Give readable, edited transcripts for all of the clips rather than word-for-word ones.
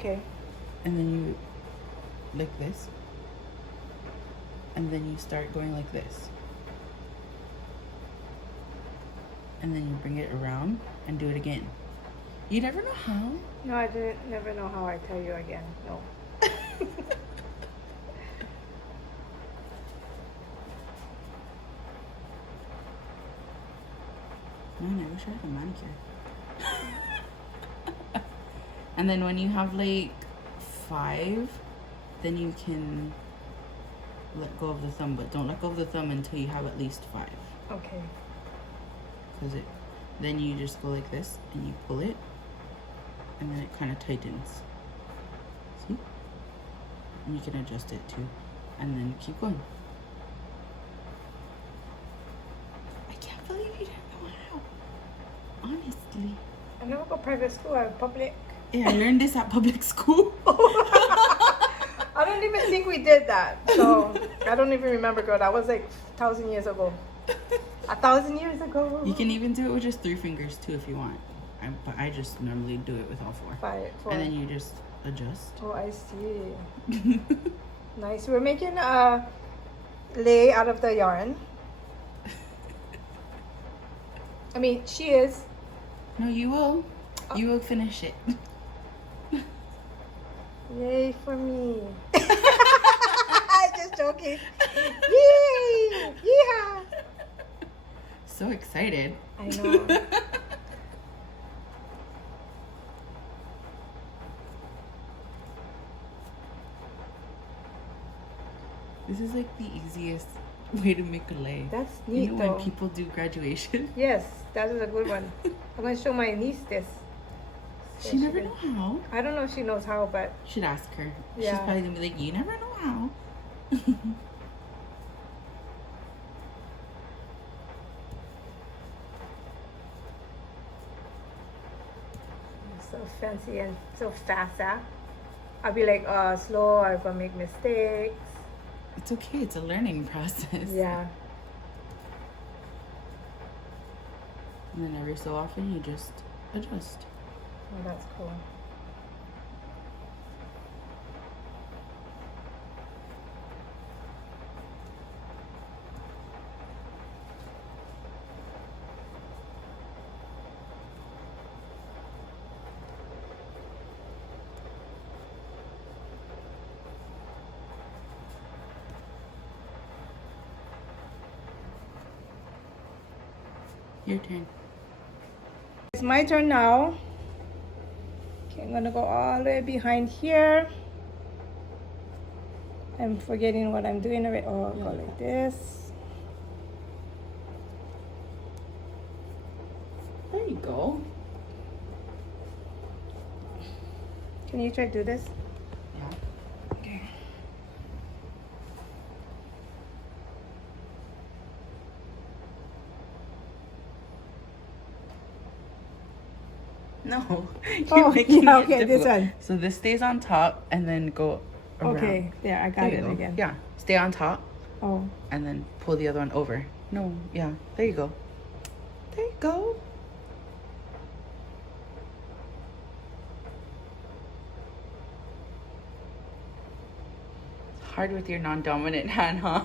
Okay. And then you, like this. And then you start going like this. And then you bring it around and do it again. You never know how. No, I didn't. Never know how. I tell you again. No. Man, I wish I had a manicure. And then when you have like 5, then you can let go of the thumb, but don't let go of the thumb until you have at least 5. Okay. Because then you just go like this and you pull it, and then it kind of tightens. See? And you can adjust it too, and then keep going. I can't believe you didn't know how. Honestly. I never go private school. I public. Yeah, I learned this at public school. I don't even think we did that. So I don't even remember, girl. That was like 1,000 years ago. 1,000 years ago. You can even do it with just 3 fingers too if you want. But I just normally do it with all 4. 4. And then you just adjust. Oh, I see. Nice. We're making a LEI out of the yarn. I mean, she is. No, you will. You will finish it. Yay for me. Just joking. Yay! Yeah. So excited. I know. This is like the easiest way to make a LEI. That's neat, you know though. when people do graduation? Yes, that is a good one. I'm going to show my niece this. She never know how. I don't know if she knows how, but... You should ask her. Yeah. She's probably going to be like, you never know how. So fancy and so fast, huh? I'll be like, slow, I'm going to make mistakes. It's okay. It's a learning process. Yeah. And then every so often, you just adjust. Oh, that's cool. Your turn. It's my turn now. Okay, I'm gonna go all the way behind here. I'm forgetting what I'm doing already. Oh, I'll go like this. There you go. Can you try to do this? Yeah. Okay. No. Oh, making yeah, it okay, this difficult. one. So this stays on top and then go around. Okay, there, I got There you it go. again. Yeah. Stay on top Oh, and then pull the other one over. No. Yeah. There you go. There you go. It's hard with your non-dominant hand, huh?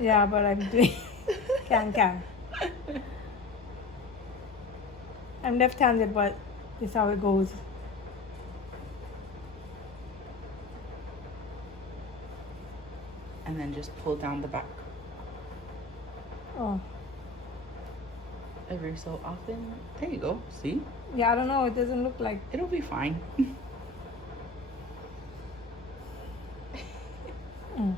yeah, but I'm doing can. I'm left-handed, but it's how it goes. And then just pull down the back. Oh, Every so often. There you go. See? yeah, I don't know. It doesn't look like. It'll be fine. Mm.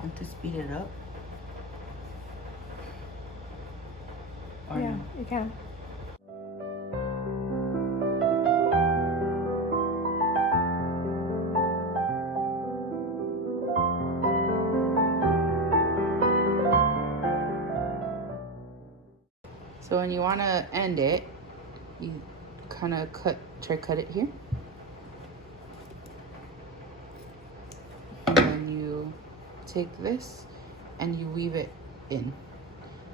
Want to speed it up? Or Yeah, no? you can. So when you want to end it, you kind of cut it here. And then you take this and you weave it in.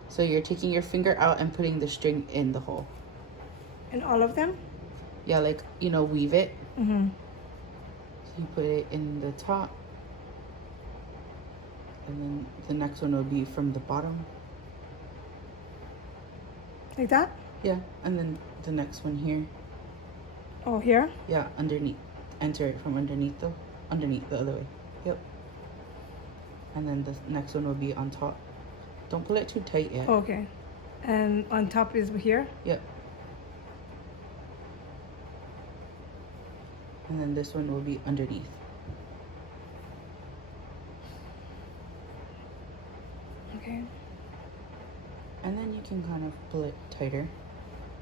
So you're taking your finger out and putting the string in the hole. And all of them? Yeah, like, you know, weave it. Mm-hmm. So you put it in the top. And then the next one will be from the bottom. Like that? Yeah, and then the next one here. Oh, here? Yeah, underneath. Enter it from underneath though. Underneath, the other way. Yep. And then the next one will be on top. Don't pull it too tight yet. Okay. And on top is here? Yep. And then this one will be underneath. Okay. And then you can kind of pull it tighter.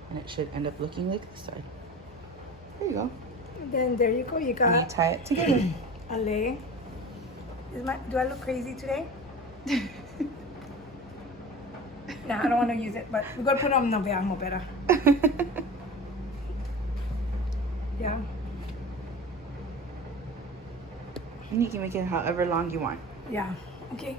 And it should end up looking like this side. There you go. And then there you go. You And you got tie it together. a lei. Do I look crazy today? Nah, I don't want to use it, but we're going to put it on the vehicle better. Yeah. And you can make it however long you want. Yeah. Okay.